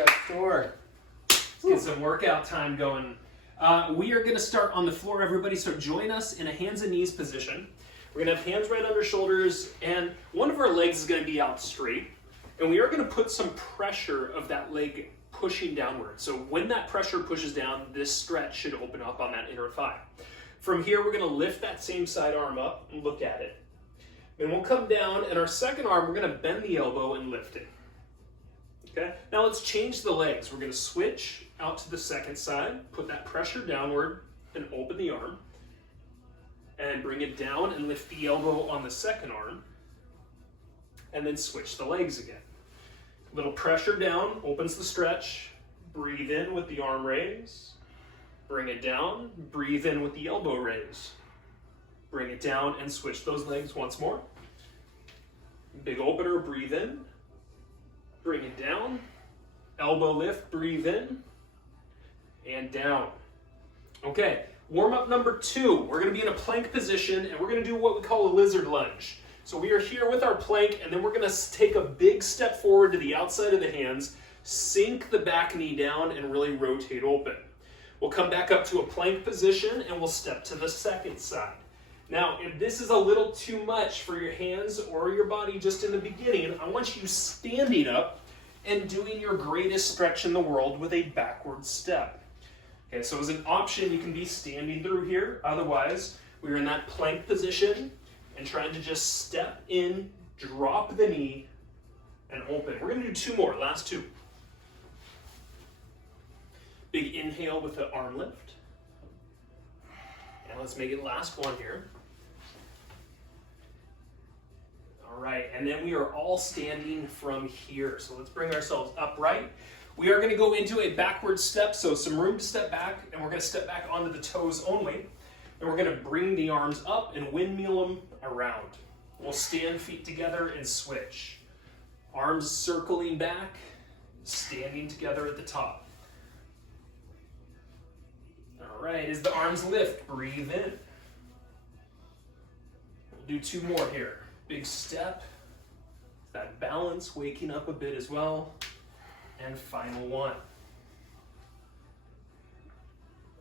got sore. Let's get some workout time going. We are going to start on the floor, everybody, so join us in a hands and knees position. We're going to have hands right under shoulders, and one of our legs is going to be out straight. And we are going to put some pressure of that leg pushing downward. So when that pressure pushes down, this stretch should open up on that inner thigh. From here, we're going to lift that same side arm up and look at it. Then we'll come down, and our second arm, we're going to bend the elbow and lift it. Okay? Now let's change the legs. We're going to switch out to the second side, put that pressure downward, and open the arm. And bring it down and lift the elbow on the second arm. And then switch the legs again. Little pressure down, opens the stretch. Breathe in with the arm raise. Bring it down, breathe in with the elbow raise. Bring it down and switch those legs once more. Big opener, breathe in. Bring it down. Elbow lift, breathe in. And down. Okay, warm up number 2. We're going to be in a plank position and we're going to do what we call a lizard lunge. So we are here with our plank and then we're going to take a big step forward to the outside of the hands, sink the back knee down and really rotate open. We'll come back up to a plank position and we'll step to the second side. Now, if this is a little too much for your hands or your body just in the beginning, I want you standing up and doing your greatest stretch in the world with a backward step. Okay, so as an option, you can be standing through here. Otherwise, we're in that plank position and trying to just step in, drop the knee, and open. We're going to do 2 more, last 2. Big inhale with the arm lift. And let's make it last one here. All right, and then we are all standing from here. So let's bring ourselves upright. We are going to go into a backward step, so some room to step back, and we're going to step back onto the toes only. And we're going to bring the arms up and windmill them around. We'll stand feet together and switch. Arms circling back, standing together at the top. All right, as the arms lift, breathe in. We'll do 2 more here. Big step, that balance, waking up a bit as well. And final one.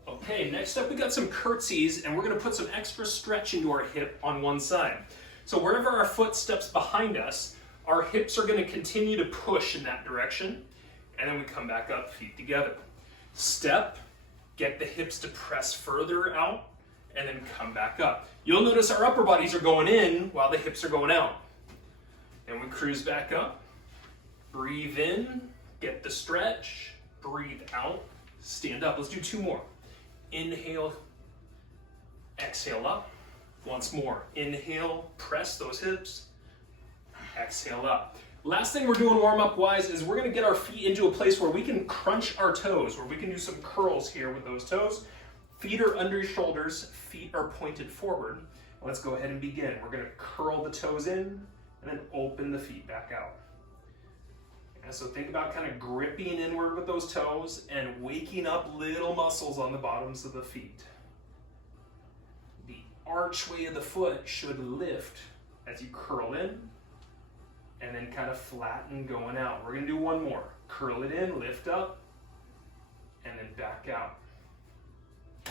Okay, next up we got some curtsies, and we're going to put some extra stretch into our hip on one side. So wherever our foot steps behind us, our hips are going to continue to push in that direction, and then we come back up, feet together. Step, get the hips to press further out, and then come back up. You'll notice our upper bodies are going in while the hips are going out. And we cruise back up, breathe in, get the stretch, breathe out, stand up. Let's do 2 more. Inhale, exhale up. Once more. Inhale, press those hips, exhale up. Last thing we're doing warm-up wise is we're going to get our feet into a place where we can crunch our toes, where we can do some curls here with those toes. Feet are under your shoulders, feet are pointed forward. Let's go ahead and begin. We're going to curl the toes in and then open the feet back out. And so think about kind of gripping inward with those toes and waking up little muscles on the bottoms of the feet. The archway of the foot should lift as you curl in and then kind of flatten going out. We're going to do 1 more. Curl it in, lift up, and then back out.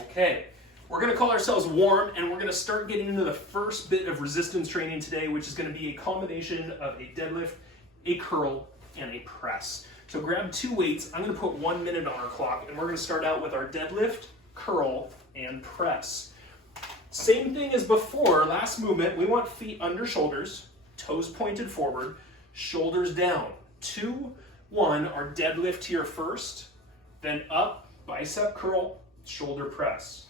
Okay, we're going to call ourselves warm, and we're going to start getting into the first bit of resistance training today, which is going to be a combination of a deadlift, a curl, and a press. So grab 2 weights. I'm going to put 1 minute on our clock, and we're going to start out with our deadlift, curl, and press. Same thing as before, last movement, we want feet under shoulders, toes pointed forward, shoulders down. 2, 1, our deadlift here first, then up, bicep curl, shoulder press.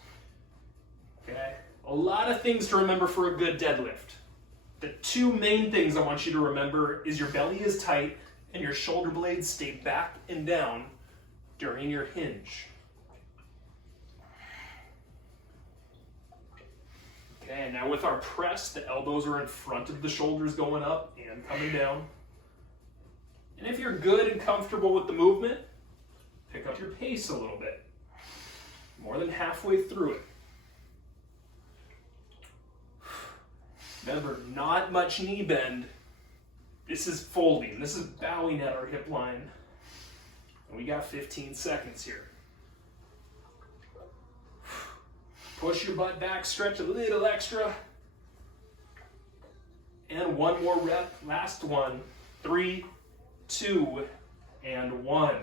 Okay, a lot of things to remember for a good deadlift. The 2 main things I want you to remember is your belly is tight and your shoulder blades stay back and down during your hinge. Okay, and now with our press, the elbows are in front of the shoulders going up and coming down. And if you're good and comfortable with the movement, pick up your pace a little bit. More than halfway through it. Remember, not much knee bend. This is folding. This is bowing at our hip line. And We got 15 seconds here. Push your butt back, stretch a little extra. And one more rep, last one. 3, 2, and 1.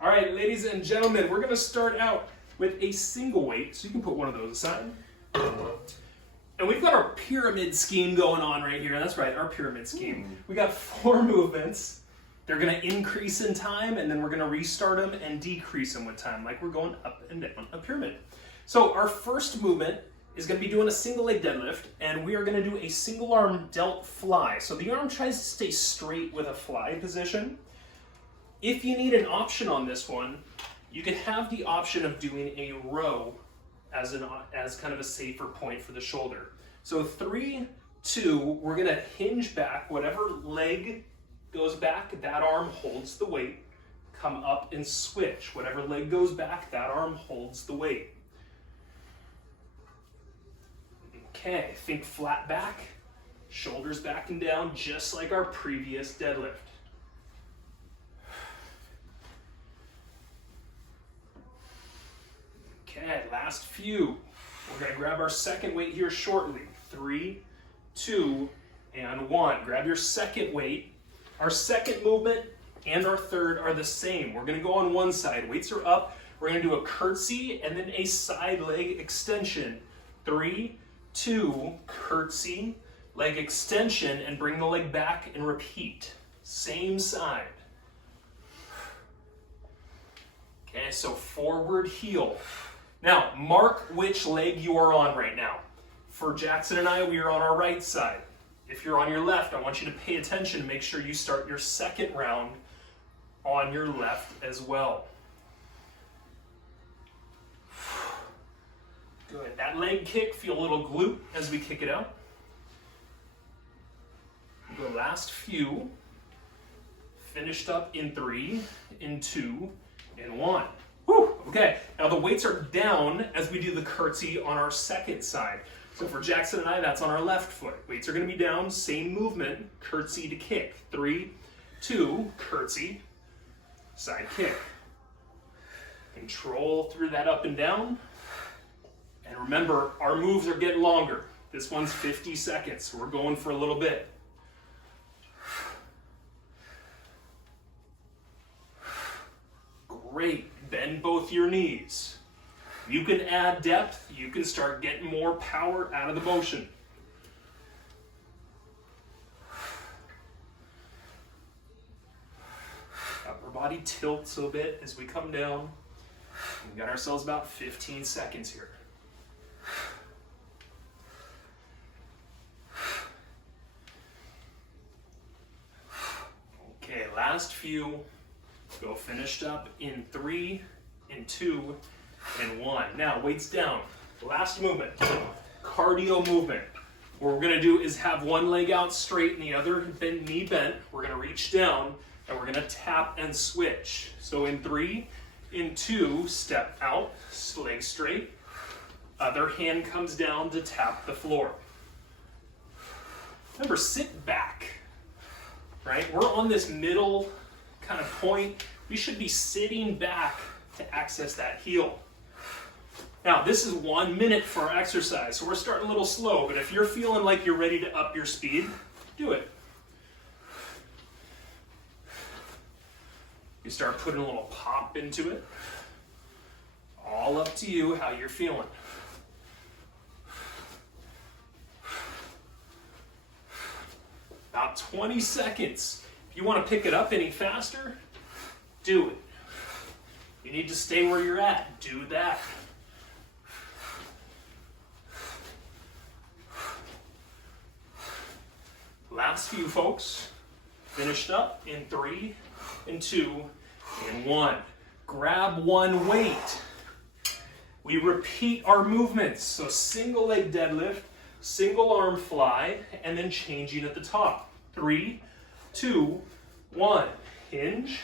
All right, ladies and gentlemen, we're gonna start out with a single weight, so you can put one of those aside. And we've got our pyramid scheme going on right here. That's right, our pyramid scheme. We got 4 movements. They're gonna increase in time, and then we're gonna restart them and decrease them with time, like we're going up and down a pyramid. So our first movement is gonna be doing a single leg deadlift, and we are gonna do a single arm delt fly. So the arm tries to stay straight with a fly position. If you need an option on this one, you can have the option of doing a row as kind of a safer point for the shoulder. So 3, 2, we're gonna hinge back. Whatever leg goes back, that arm holds the weight. Come up and switch. Whatever leg goes back, that arm holds the weight. Okay, think flat back, shoulders back and down, just like our previous deadlift. Okay, last few. We're gonna grab our second weight here shortly. 3, 2, and 1. Grab your second weight. Our second movement and our third are the same. We're gonna go on one side. Weights are up. We're gonna do a curtsy and then a side leg extension. 3, 2, curtsy, leg extension, and bring the leg back and repeat. Same side. Okay, so forward heel. Now, mark which leg you are on right now. For Jackson and I, we are on our right side. If you're on your left, I want you to pay attention and make sure you start your second round on your left as well. Good. That leg kick, feel a little glute as we kick it out. The last few. Finished up in 3, in 2, and 1. Whew. Okay, now the weights are down as we do the curtsy on our second side. So for Jackson and I, that's on our left foot. Weights are gonna be down, same movement, curtsy to kick. 3, 2, curtsy, side kick. Control through that up and down. And remember, our moves are getting longer. This one's 50 seconds, so we're going for a little bit. Great, bend both your knees. You can add depth, you can start getting more power out of the motion. Upper body tilts a bit as we come down. We've got ourselves about 15 seconds here. Okay, last few. Go finished up in 3, in 2, and 1. Now, weights down. Last movement, cardio movement. What we're gonna do is have one leg out straight and the other knee bent. We're gonna reach down and we're gonna tap and switch. So in 3, in 2, step out, leg straight. Other hand comes down to tap the floor. Remember, sit back, right? We're on this middle kind of point. We should be sitting back to access that heel. Now, this is 1 minute for our exercise, so we're starting a little slow, but if you're feeling like you're ready to up your speed, do it. You start putting a little pop into it. All up to you how you're feeling. About 20 seconds. If you want to pick it up any faster, do it. You need to stay where you're at, do that. Last few, folks. Finished up in 3, in 2, and 1. Grab one weight. We repeat our movements. So single leg deadlift, single arm fly, and then changing at the top. 3, 2, 1. Hinge.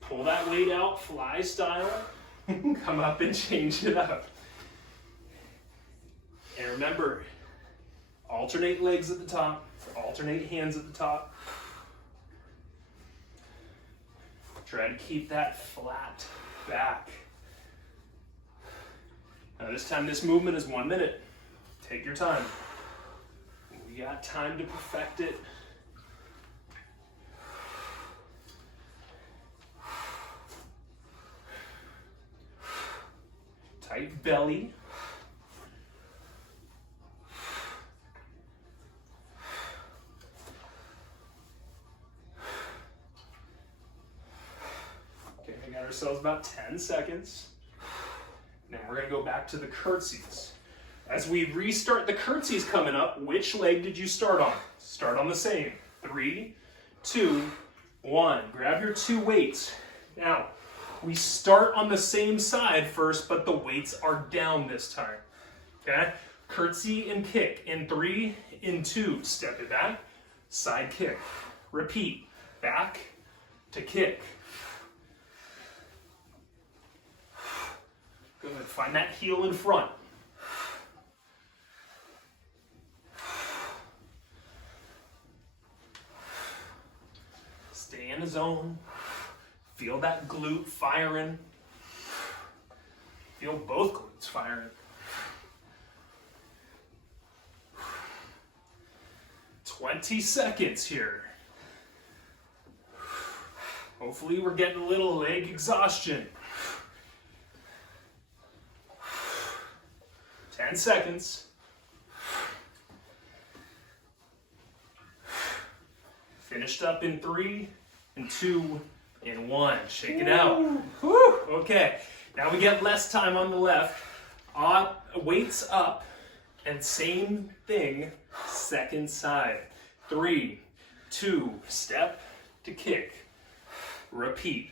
Pull that weight out, fly style. Come up and change it up. And remember, alternate legs at the top, alternate hands at the top. Try to keep that flat back. Now this time, this movement is 1 minute. Take your time. We got time to perfect it. Tight belly. Okay, we got ourselves about 10 seconds. Now we're going to go back to the curtsies. As we restart the curtsies coming up, which leg did you start on? Start on the same. 3, 2, 1. Grab your 2 weights. Now, we start on the same side first, but the weights are down this time. Okay? Curtsy and kick. In 3, in 2. Step it back. Side kick. Repeat. Back to kick. Good. Find that heel in front. Stay in the zone. Feel that glute firing. Feel both glutes firing. 20 seconds here. Hopefully we're getting a little leg exhaustion. 10 seconds. Finished up in 3, in 2, in 1. Shake it out. Whew. Okay, now we get less time on the left. Weights up, and same thing, second side. 3, 2, step to kick. Repeat.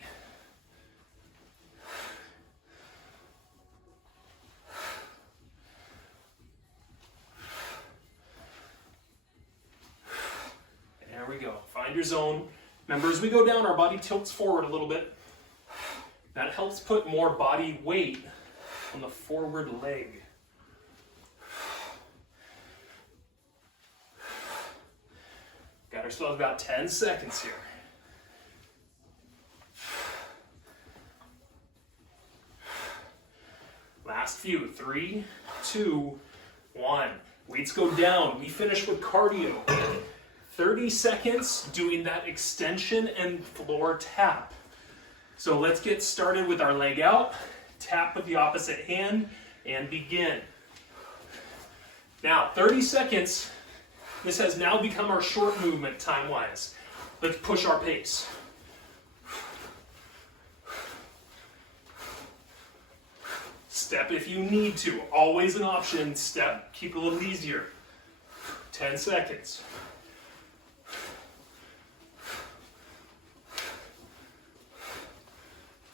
There we go. Find your zone. Remember, as we go down, our body tilts forward a little bit. That helps put more body weight on the forward leg. Got ourselves about 10 seconds here. Last few. 3, 2, 1. Weights go down. We finish with cardio. 30 seconds doing that extension and floor tap. So let's get started with our leg out, tap with the opposite hand, and begin. Now, 30 seconds. This has now become our short movement time-wise. Let's push our pace. Step if you need to. Always an option. Step. Keep it a little easier. 10 seconds.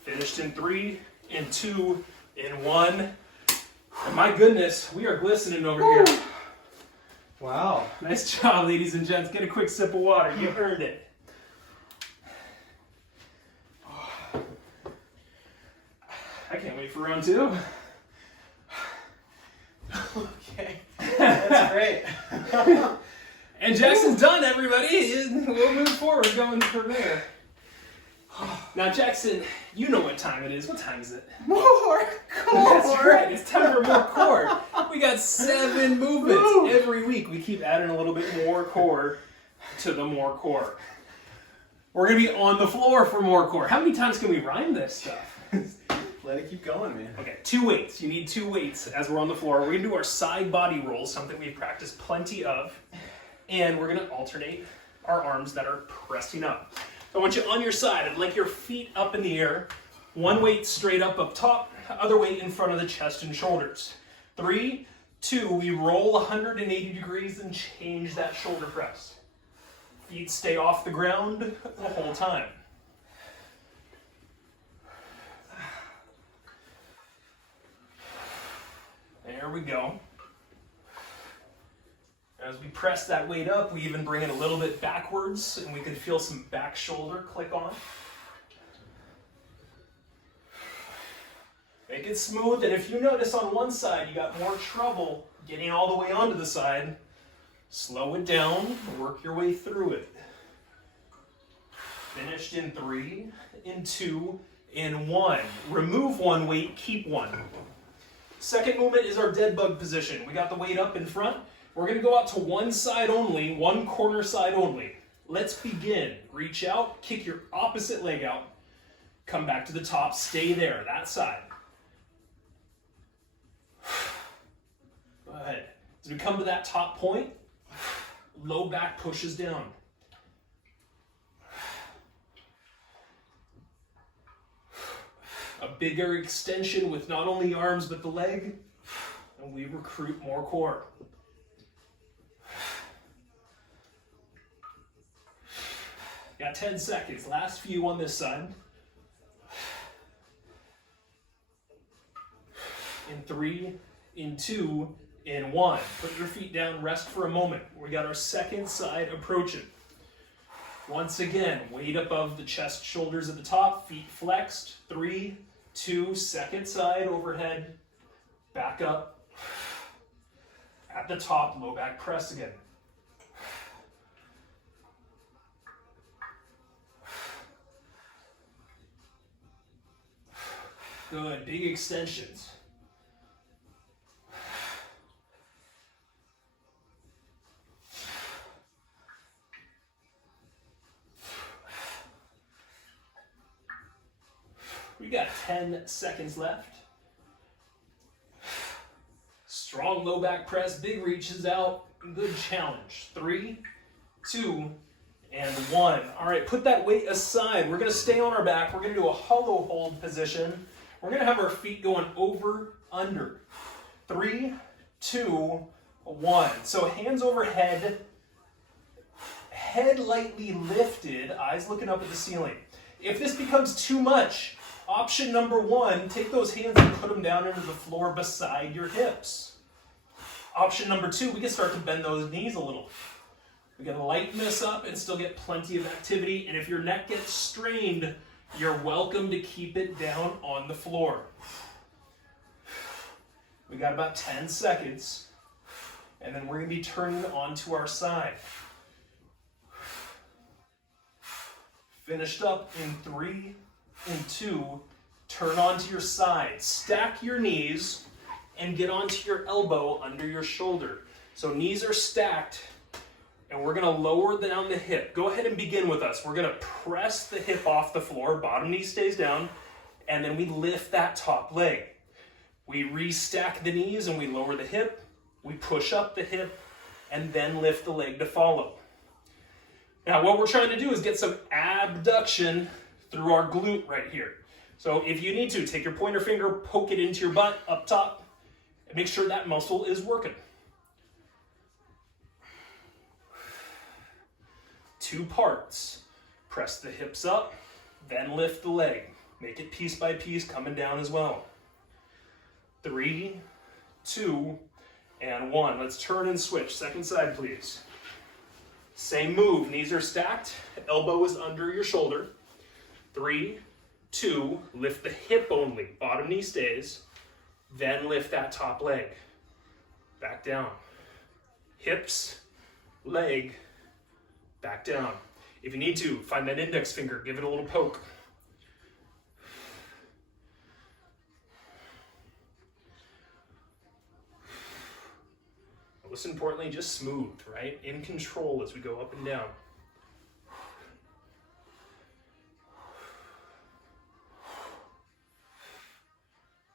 Finished in 3, in 2, in 1. And my goodness, we are glistening over here. Wow. Nice job, ladies and gents. Get a quick sip of water. You earned it. I can't wait for round 2. Okay. That's great. And Jackson's done, everybody. We'll move forward going from there. Now, Jackson, you know what time it is. What time is it? More core. That's right. It's time for more core. We got 7 movements. Woo. Every week, we keep adding a little bit more core to the more core. We're going to be on the floor for more core. How many times can we rhyme this stuff? Let it keep going, man. Okay, 2 weights. You need 2 weights as we're on the floor. We're going to do our side body rolls, something we've practiced plenty of. And we're going to alternate our arms that are pressing up. So I want you on your side. I'd like your feet up in the air. 1 weight straight up top, other weight in front of the chest and shoulders. 3, 2, we roll 180 degrees and change that shoulder press. Feet stay off the ground the whole time. There we go. As we press that weight up, we even bring it a little bit backwards, and we can feel some back shoulder click on. Make it smooth, and if you notice on one side you got more trouble getting all the way onto the side, slow it down, work your way through it. Finished in 3, in 2, in 1. Remove one weight, keep one. Second movement is our dead bug position. We got the weight up in front. We're going to go out to one side only, one corner side only. Let's begin. Reach out, kick your opposite leg out, come back to the top, stay there, that side. Go ahead. As we come to that top point, low back pushes down. A bigger extension with not only arms but the leg, and we recruit more core. Got 10 seconds, last few on this side. In 3, in 2, in 1. Put your feet down, rest for a moment. We got our second side approaching. Once again, weight above the chest, shoulders at the top, feet flexed. 3, 2, second side overhead, back up. At the top, low back press again. Good, big extensions. We got 10 seconds left. Strong low back press, big reaches out, good challenge. 3, 2, and 1. All right, put that weight aside. We're gonna stay on our back. We're gonna do a hollow hold position. We're gonna have our feet going over, under. 3, 2, 1. So hands overhead, head lightly lifted, eyes looking up at the ceiling. If this becomes too much, option number 1, take those hands and put them down into the floor beside your hips. Option number 2, we can start to bend those knees a little. We can lighten this up and still get plenty of activity. And if your neck gets strained, you're welcome to keep it down on the floor. We got about 10 seconds. And then we're going to be turning onto our side. Finished up in 3, in 2, turn onto your side. Stack your knees and get onto your elbow under your shoulder. So knees are stacked and we're gonna lower down the hip. Go ahead and begin with us. We're gonna press the hip off the floor, bottom knee stays down, and then we lift that top leg. We restack the knees and we lower the hip, we push up the hip, and then lift the leg to follow. Now what we're trying to do is get some abduction through our glute right here. So if you need to, take your pointer finger, poke it into your butt up top, and make sure that muscle is working. 2 parts. Press the hips up, then lift the leg. Make it piece by piece, coming down as well. 3, 2, and 1. Let's turn and switch. Second side, please. Same move. Knees are stacked. Elbow is under your shoulder. 3, 2, lift the hip only. Bottom knee stays. Then lift that top leg. Back down. Hips, leg, back down. If you need to, find that index finger, give it a little poke. Most importantly, just smooth, right? In control as we go up and down.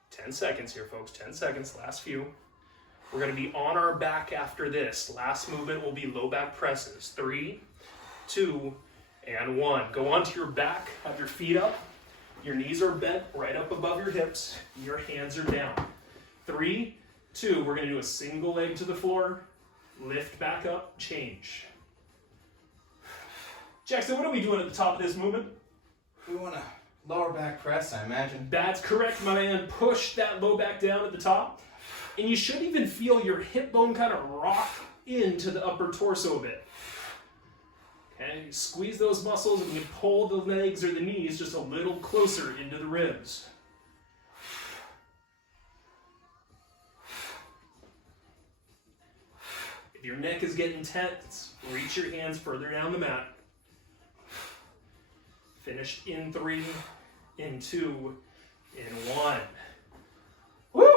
Ten seconds here, folks. 10 seconds, last few. We're going to be on our back after this. Last movement will be low back presses. 3, 2, and 1. Go onto your back, have your feet up. Your knees are bent right up above your hips. Your hands are down. 3, 2, we're going to do a single leg to the floor. Lift back up, change. Jackson, what are we doing at the top of this movement? We want to lower back press, I imagine. That's correct, my man. Push that low back down at the top. And you should even feel your hip bone kind of rock into the upper torso a bit. Okay, squeeze those muscles and you pull the legs or the knees just a little closer into the ribs. If your neck is getting tense, reach your hands further down the mat. Finished in 3, in 2, in 1. Woo!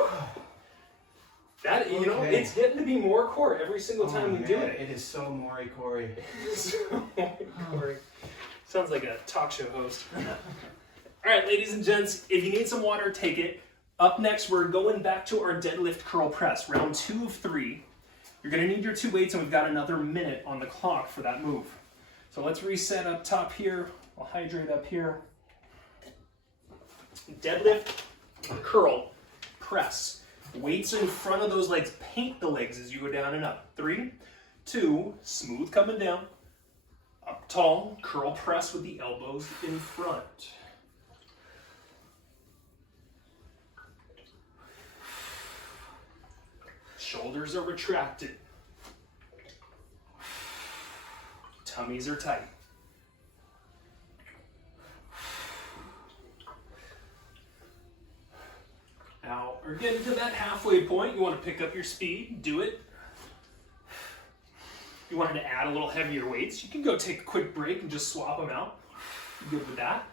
That, you know, it's getting to be more core every single time we do it. It is so Maury-Cory. Sounds like a talk show host. All right, ladies and gents, if you need some water, take it. Up next, we're going back to our deadlift curl press, round 2 of 3. You're gonna need your 2 weights, and we've got another minute on the clock for that move. So let's reset up top here. I'll hydrate up here. Deadlift, curl, press. Weights in front of those legs. Paint the legs as you go down and up. 3, 2, smooth coming down. Up tall, curl press with the elbows in front. Shoulders are retracted. Tummies are tight. Now, we're getting to that halfway point. You want to pick up your speed, do it. If you wanted to add a little heavier weights, you can go take a quick break and just swap them out. You good with that?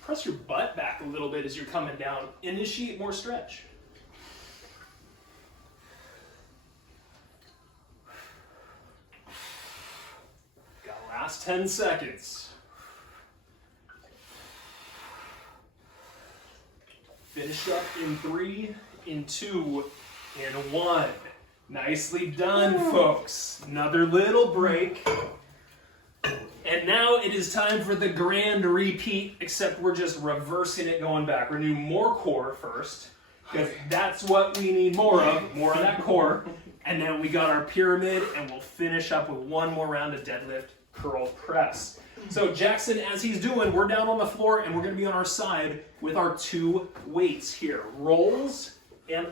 Press your butt back a little bit as you're coming down. Initiate more stretch. Got last 10 seconds. Finish up in 3, in 2, in 1. Nicely done, folks. Another little break. And now it is time for the grand repeat, except we're just reversing it going back. We're going to do more core first, because that's what we need more of that core. And then we got our pyramid, and we'll finish up with one more round of deadlift, curl, press. So Jackson, as he's doing, we're down on the floor, and we're going to be on our side with our 2 weights here. Rolls and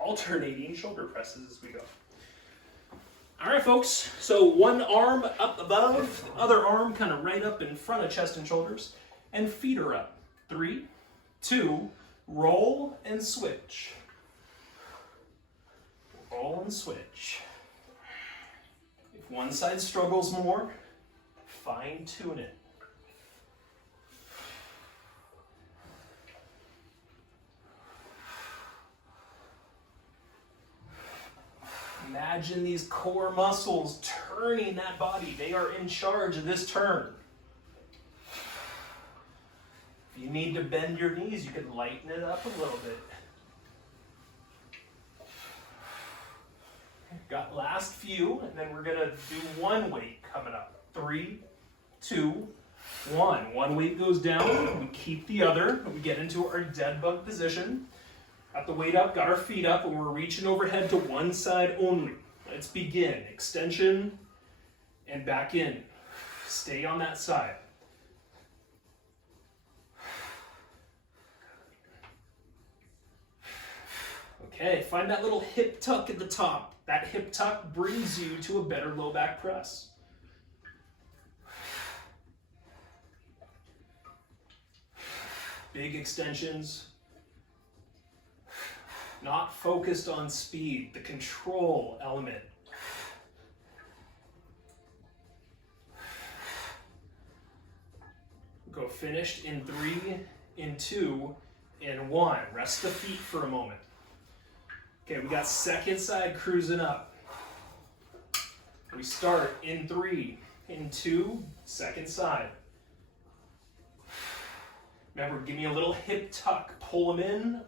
alternating shoulder presses as we go. All right, folks, so one arm up above, the other arm kind of right up in front of chest and shoulders, and feet are up. 3, 2, roll and switch. Roll and switch. If one side struggles more, fine tune it. Imagine these core muscles turning that body. They are in charge of this turn. If you need to bend your knees, you can lighten it up a little bit. Got last few, and then we're gonna do one weight coming up. 3, 2, 1. One weight goes down, we keep the other, we get into our dead bug position. Got the weight up, got our feet up, and we're reaching overhead to one side only. Let's begin. Extension and back in. Stay on that side. Okay, find that little hip tuck at the top. That hip tuck brings you to a better low back press. Big extensions. Not focused on speed, the control element. Go finished in 3, in 2, in 1. Rest the feet for a moment. Okay, we got second side cruising up. We start in 3, in 2, second side. Remember, give me a little hip tuck. Pull them in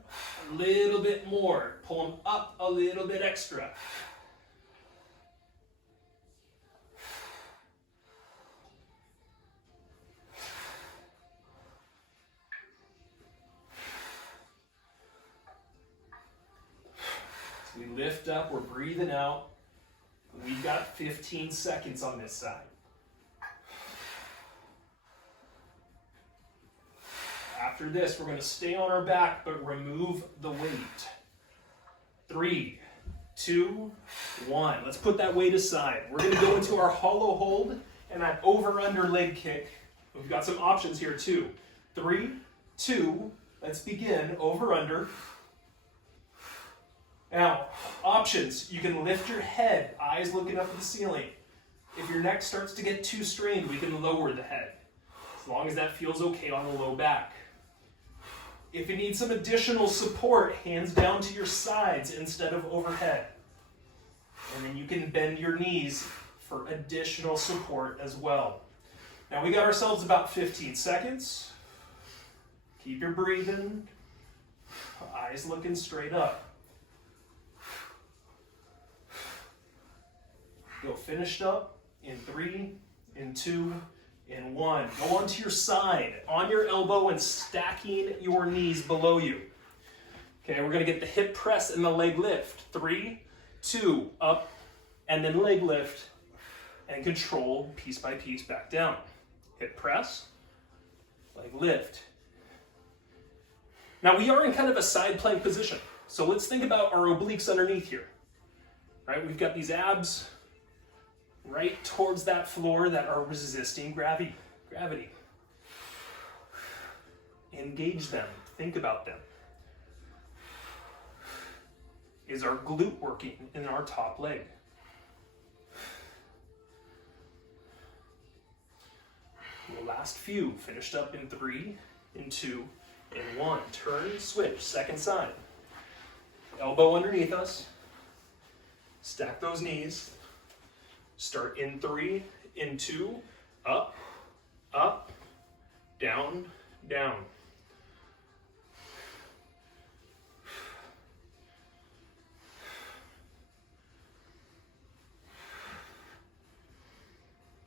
a little bit more. Pull them up a little bit extra. So we lift up, we're breathing out. We've got 15 seconds on this side. After this, we're going to stay on our back, but remove the weight. 3, 2, 1. Let's put that weight aside. We're going to go into our hollow hold and that over-under leg kick. We've got some options here too. 3, 2, let's begin. Over-under. Now, options. You can lift your head, eyes looking up at the ceiling. If your neck starts to get too strained, we can lower the head, as long as that feels okay on the low back. If you need some additional support, hands down to your sides instead of overhead. And then you can bend your knees for additional support as well. Now we got ourselves about 15 seconds. Keep your breathing, eyes looking straight up. Go finished up in 3, in 2, in 1. Go onto your side, on your elbow and stacking your knees below you. Okay, we're gonna get the hip press and the leg lift. 3, 2, up, and then leg lift, and control piece by piece back down. Hip press, leg lift. Now we are in kind of a side plank position. So let's think about our obliques underneath here. Right, we've got these abs right towards that floor that are resisting gravity. Engage them, think about them. Is our glute working in our top leg? The last few, finished up in 3, in 2, in 1. Turn, switch, second side. Elbow underneath us. Stack those knees. Start in 3, in 2, up, up, down, down.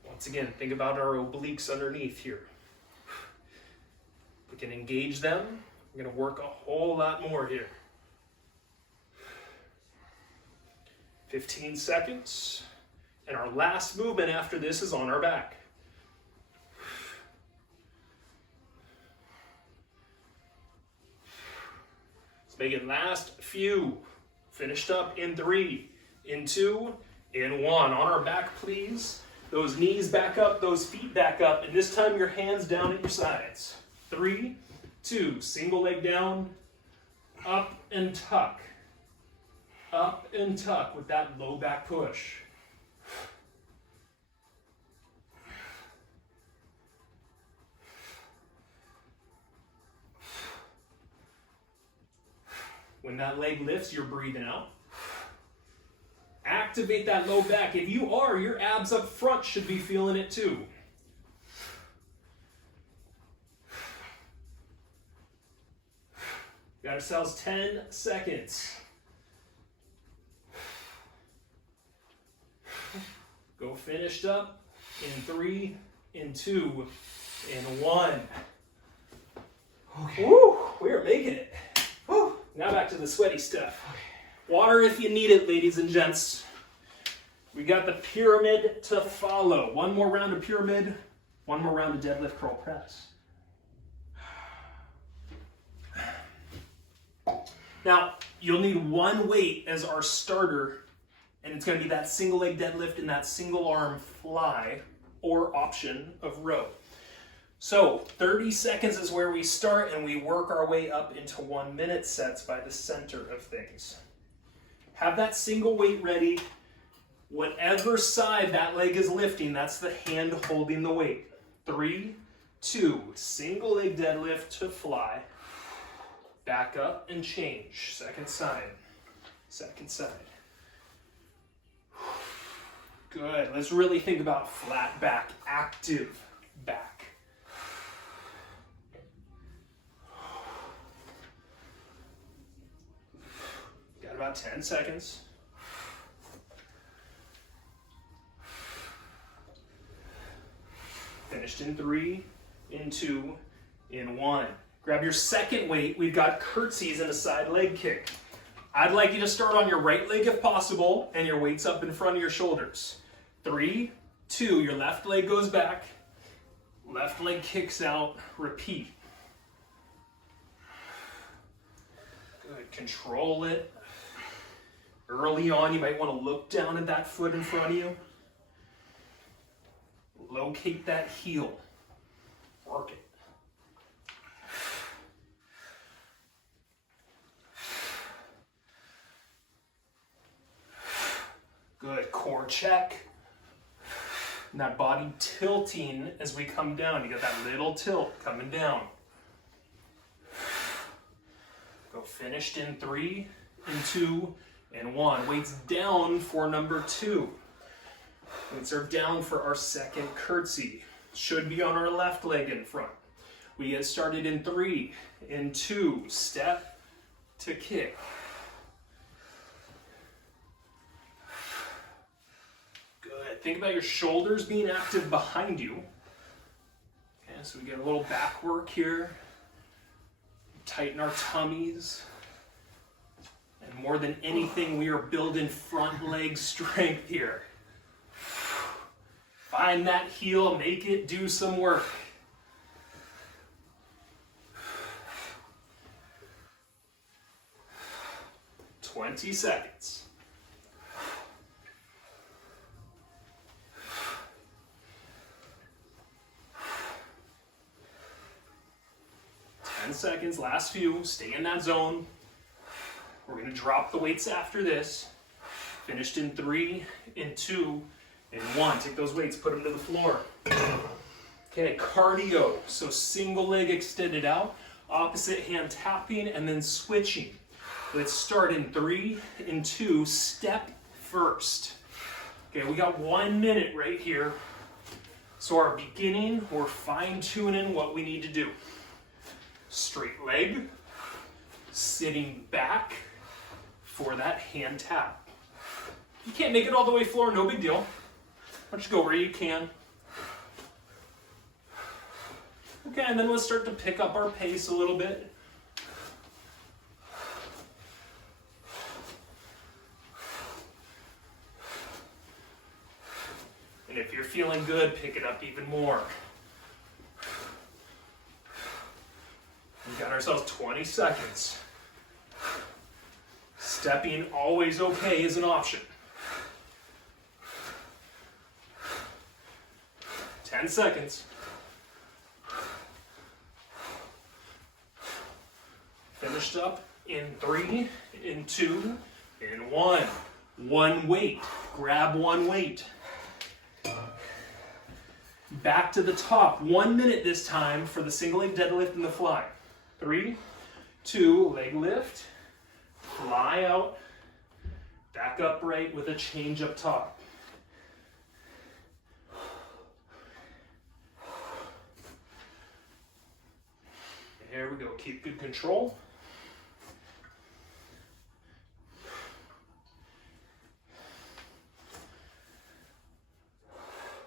Once again, think about our obliques underneath here. We can engage them. We're going to work a whole lot more here. 15 seconds. And our last movement after this is on our back. Let's make it last few. Finished up in 3, in 2, in 1. On our back, please. Those knees back up, those feet back up, and this time your hands down at your sides. 3, 2, single leg down, up and tuck. Up and tuck with that low back push. When that leg lifts, you're breathing out. Activate that low back. If you are, your abs up front should be feeling it too. Got ourselves 10 seconds. Go finished up in 3, in 2, in 1. Okay. Woo, we are making it. Woo. Now back to the sweaty stuff. Water if you need it, ladies and gents. We got the pyramid to follow. One more round of pyramid, one more round of deadlift curl press. Now, you'll need one weight as our starter, and it's going to be that single leg deadlift and that single arm fly or option of row. So 30 seconds is where we start, and we work our way up into 1 minute sets by the center of things. Have that single weight ready. Whatever side that leg is lifting, that's the hand holding the weight. 3, 2, single leg deadlift to fly. Back up and change. Second side. Second side. Good. Let's really think about flat back, active back. Got about 10 seconds. Finished in 3, in 2, in 1. Grab your second weight. We've got curtsies and a side leg kick. I'd like you to start on your right leg if possible, and your weight's up in front of your shoulders. 3, 2, your left leg goes back, left leg kicks out, repeat. Good, control it. Early on, you might want to look down at that foot in front of you. Locate that heel. Work it. Good, core check. And that body tilting as we come down. You got that little tilt coming down. Go finished in 3, in 2, and 1. Weights down for number 2. Weights are down for our second curtsy. Should be on our left leg in front. We get started in 3, in 2, step to kick. Good. Think about your shoulders being active behind you. Okay, so we get a little back work here. Tighten our tummies. And more than anything, we are building front leg strength here. Find that heel, make it do some work. "20 seconds. Seconds, last few, stay in that zone. We're going to drop the weights after this. Finished in 3, in 2, in 1. Take those weights, put them to the floor. Okay, cardio. So single leg extended out, opposite hand tapping, and then switching. Let's start in 3, in 2, step first. Okay, we got 1 minute right here. So our beginning, we're fine-tuning what we need to do. Straight leg, sitting back for that hand tap. You can't make it all the way floor, no big deal. Why don't you go where you can. Okay, and then let's start to pick up our pace a little bit. And if you're feeling good, pick it up even more. We got ourselves 20 seconds. Stepping always okay is an option. 10 seconds. Finished up in 3, in 2, in 1. One weight. Grab one weight. Back to the top. 1 minute this time for the single leg deadlift and the fly. 3, 2, leg lift, fly out, back upright with a change up top. There we go, keep good control.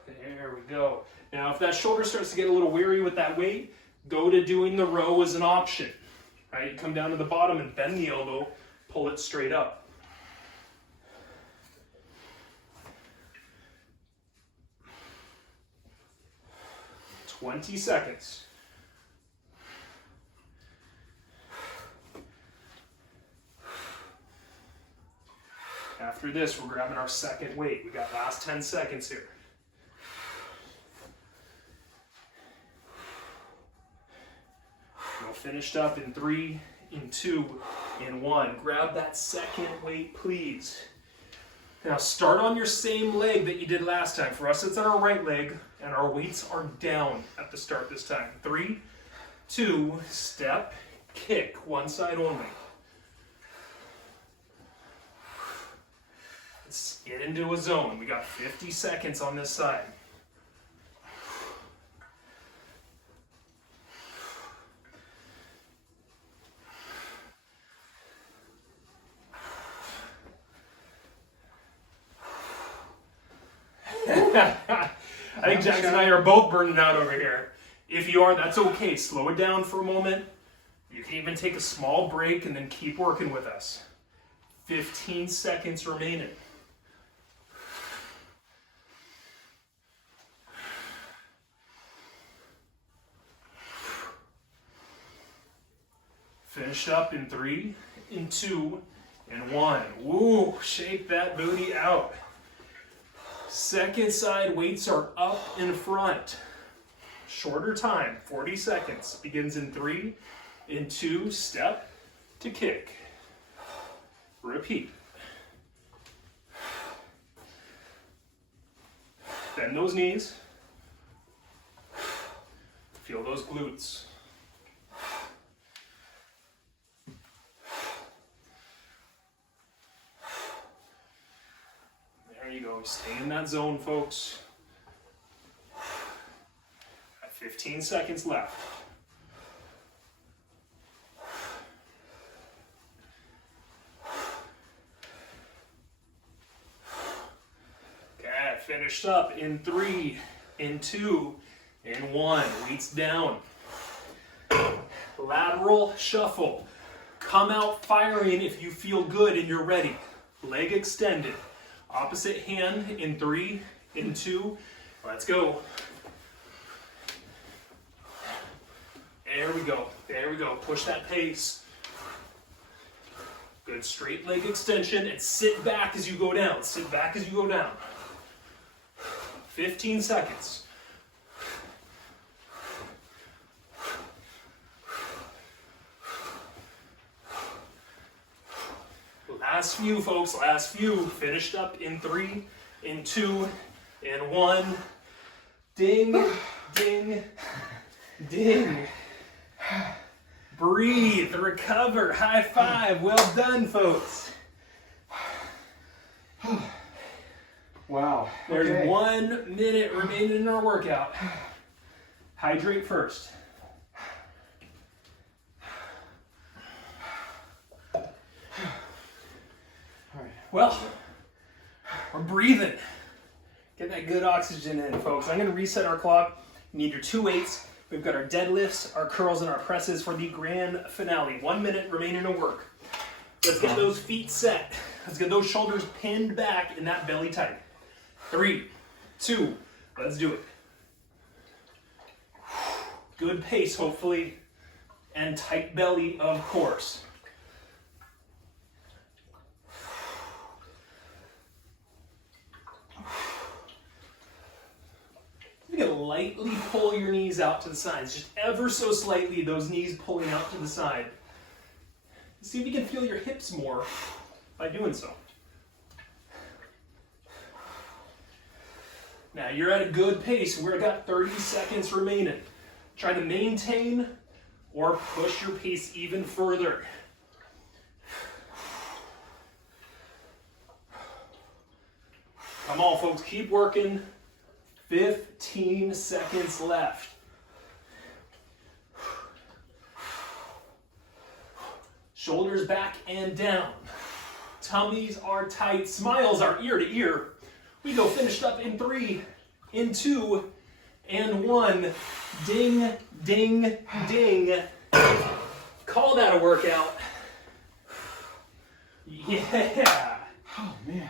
There we go. Now if that shoulder starts to get a little weary with that weight, go to doing the row as an option, right? You come down to the bottom and bend the elbow, pull it straight up. "20 seconds. After this, we're grabbing our second weight. We got last 10 seconds here. Finished up in 3, in 2, in 1. Grab that second weight, please. Now start on your same leg that you did last time. For us, it's on our right leg, and our weights are down at the start this time. 3, 2, step, kick, one side only. Let's get into a zone. We got 50 seconds on this side. I think Jackson and I are both burning out over here. If you are, that's okay. Slow it down for a moment. You can even take a small break and then keep working with us. 15 seconds remaining. Finished up in 3, in 2, and 1. Woo, shake that booty out. Second side weights are up in front. Shorter time, 40 seconds. Begins in 3, in 2, step to kick. Repeat. Bend those knees. Feel those glutes. There you go. Stay in that zone, folks. Got 15 seconds left. Okay, finished up in 3, in 2, in 1. Weights down. Lateral shuffle. Come out firing if you feel good and you're ready. Leg extended. Opposite hand in 3, in 2. Let's go. There we go. There we go. Push that pace. Good straight leg extension and sit back as you go down. Sit back as you go down. 15 seconds. Last few, folks, last few. Finished up in 3, in 2, in 1. Ding, ding, ding. Breathe, recover, high five. Well done, folks. Wow. There's okay. 1 minute remaining in our workout. Hydrate first. Well, we're breathing. Get that good oxygen in, folks. I'm going to reset our clock. You need your 2 weights. We've got our deadlifts, our curls, and our presses for the grand finale. 1 minute remaining to work. Let's get those feet set. Let's get those shoulders pinned back and that belly tight. 3, 2, let's do it. Good pace, hopefully, and tight belly, of course. You can lightly pull your knees out to the sides, just ever so slightly, those knees pulling out to the side. See if you can feel your hips more by doing so. Now you're at a good pace. We've got 30 seconds remaining. Try to maintain or push your pace even further. Come on, folks, keep working. 15 seconds left. Shoulders back and down. Tummies are tight. Smiles are ear to ear. We go finished up in 3, in 2, and 1. Ding, ding, ding. Call that a workout. Yeah. Oh, man.